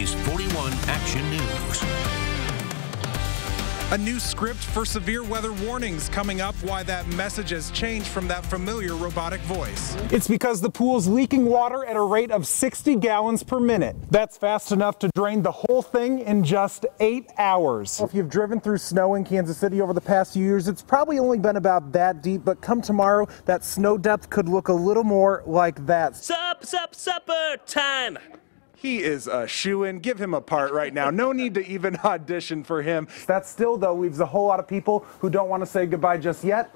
is 41 Action News. A new script for severe weather warnings coming up, why that message has changed from that familiar robotic voice. It's because the pool's leaking water at a rate of 60 gallons per minute. That's fast enough to drain the whole thing in just 8 hours. If you've driven through snow in Kansas City over the past few years, it's probably only been about that deep, but come tomorrow, that snow depth could look a little more like that. Supper time! He is a shoo-in. Give him a part right now. No need to even audition for him. That still, though, leaves a whole lot of people who don't want to say goodbye just yet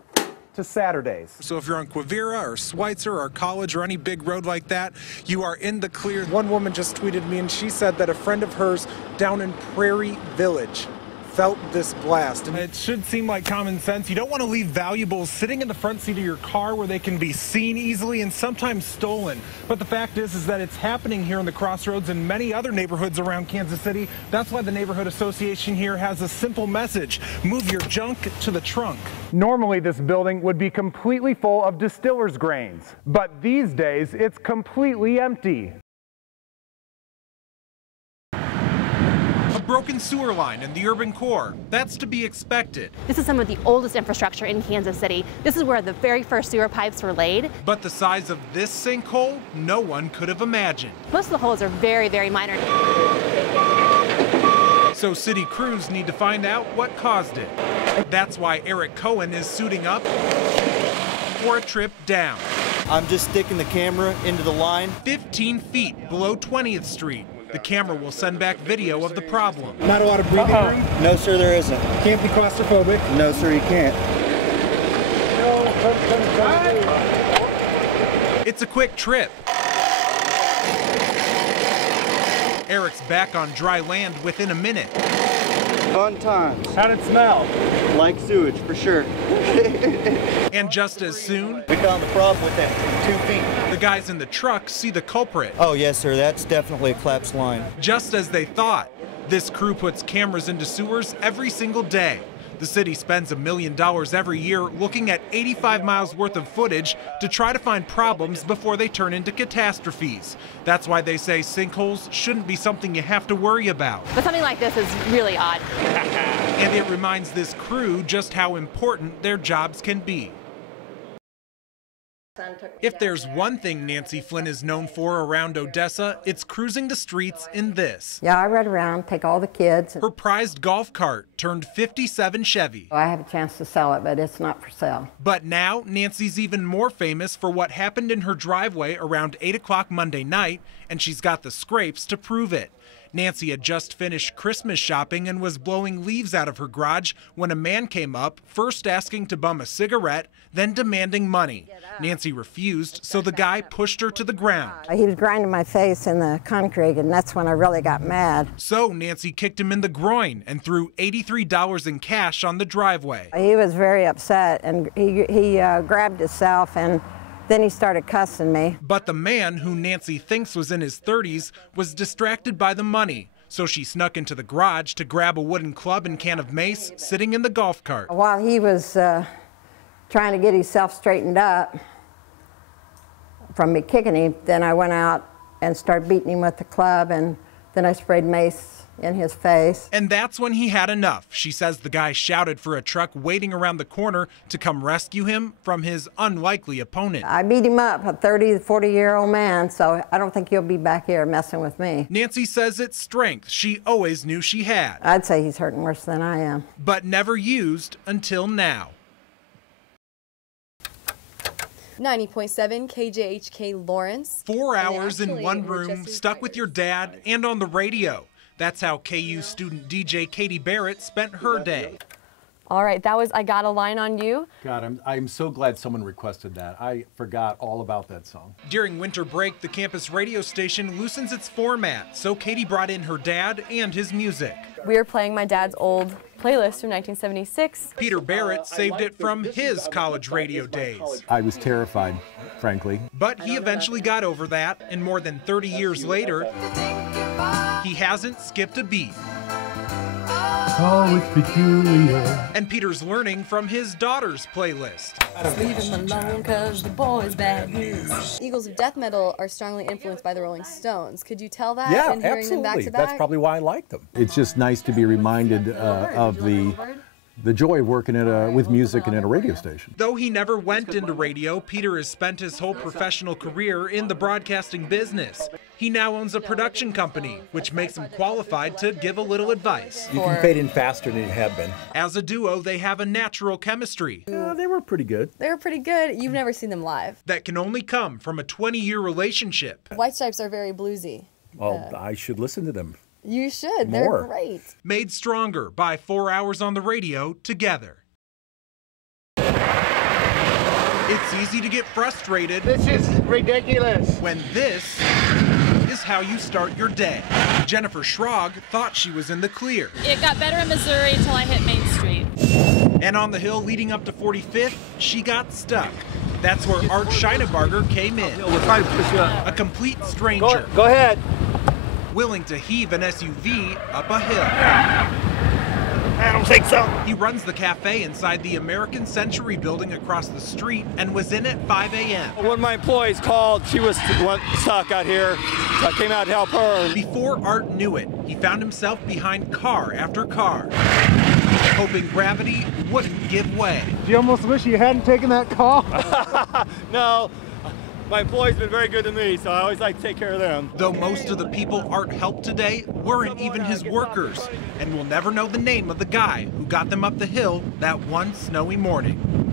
to Saturdays. So if you're on Quivira or Schweitzer or College or any big road like that, you are in the clear. One woman just tweeted me, and she said that a friend of hers down in Prairie Village felt this blast. And it should seem like common sense. You don't want to leave valuables sitting in the front seat of your car where they can be seen easily and sometimes stolen. But the fact is that it's happening here in the Crossroads and many other neighborhoods around Kansas City. That's why the neighborhood association here has a simple message: move your junk to the trunk. Normally this building would be completely full of distillers' grains, but these days it's completely empty. Broken sewer line in the urban core. That's to be expected. This is some of the oldest infrastructure in Kansas City. This is where the very first sewer pipes were laid. But the size of this sinkhole, no one could have imagined. Most of the holes are very, very minor. So city crews need to find out what caused it. That's why Eric Cohen is suiting up for a trip down. I'm just sticking the camera into the line. 15 feet below 20th Street. The camera will send back video of the problem. Not a lot of breathing room? No, sir, there isn't. Can't be claustrophobic? No, sir, you can't. It's a quick trip. Eric's back on dry land within a minute. Fun times. How'd it smell? Like sewage, for sure. And just as soon, we found the problem with that 2 feet. The guys in the truck see the culprit. Oh, yes, sir, that's definitely a collapsed line. Just as they thought. This crew puts cameras into sewers every single day. The city spends $1 million every year looking at 85 miles worth of footage to try to find problems before they turn into catastrophes. That's why they say sinkholes shouldn't be something you have to worry about. But something like this is really odd. And it reminds this crew just how important their jobs can be. If there's one thing Nancy Flynn is known for around Odessa, it's cruising the streets in this. Yeah, I ride around, take all the kids. Her prized golf cart turned '57 Chevy. I have a chance to sell it, but it's not for sale. But now, Nancy's even more famous for what happened in her driveway around 8 o'clock Monday night, and she's got the scrapes to prove it. Nancy had just finished Christmas shopping and was blowing leaves out of her garage when a man came up, first asking to bum a cigarette, then demanding money. Nancy refused, so the guy pushed her to the ground. He was grinding my face in the concrete, and that's when I really got mad. So Nancy kicked him in the groin and threw $83 in cash on the driveway. He was very upset, and he grabbed himself, and then he started cussing me. But the man, who Nancy thinks was in his 30s, was distracted by the money. So she snuck into the garage to grab a wooden club and can of mace sitting in the golf cart. While he was trying to get himself straightened up from me kicking him, then I went out and started beating him with the club, and then I sprayed mace in his face. And that's when he had enough. She says the guy shouted for a truck waiting around the corner to come rescue him from his unlikely opponent. I beat him up, a 30, 40-year-old man, so I don't think he'll be back here messing with me. Nancy says it's strength she always knew she had. I'd say he's hurting worse than I am. But never used until now. 90.7 KJHK Lawrence. 4 hours in one room, stuck with your dad and on the radio. That's how KU student DJ Katie Barrett spent her day. All right, that was I Got a Line on You. God, I'm so glad someone requested that. I forgot all about that song. During winter break, the campus radio station loosens its format, so Katie brought in her dad and his music. We are playing my dad's old playlist from 1976. Peter Barrett saved it from his college radio days. I was terrified, frankly. But he eventually got over that, and more than 30 years later, he hasn't skipped a beat. Oh, it's peculiar. And Peter's learning from his daughter's playlist. Leave him alone cause the boy's bad news. Eagles of death metal are strongly influenced by the Rolling Stones. Could you tell that Yeah, in hearing them back absolutely. to back? That's probably why I like them. It's just nice to be reminded of the joy of working with music and at a radio station. Though he never went into radio, Peter has spent his whole professional career in the broadcasting business. He now owns a production company, which makes him qualified to give a little advice. You can fade in faster than you have been. As a duo, they have a natural chemistry. They were pretty good. They were pretty good. You've never seen them live. That can only come from a 20-year relationship. White Stripes are very bluesy. Well, I should listen to them. You should. More. They're great. Made stronger by 4 hours on the radio together. It's easy to get frustrated. This is ridiculous. When this is how you start your day. Jennifer Schrog thought she was in the clear. It got better in Missouri until I hit Main Street. And on the hill leading up to 45th, she got stuck. That's where Art Scheinebarger came in. We're trying to push you up. A complete stranger. Go ahead. Willing to heave an SUV up a hill. I don't think so. He runs the cafe inside the American Century building across the street and was in at 5 a.m. One of my employees called. She was stuck out here, so I came out to help her. Before Art knew it, he found himself behind car after car, hoping gravity wouldn't give way. You almost wish you hadn't taken that call. No, my employee's been very good to me, so I always like to take care of them. Though most of the people Art helped today weren't even his workers, and we'll never know the name of the guy who got them up the hill that one snowy morning.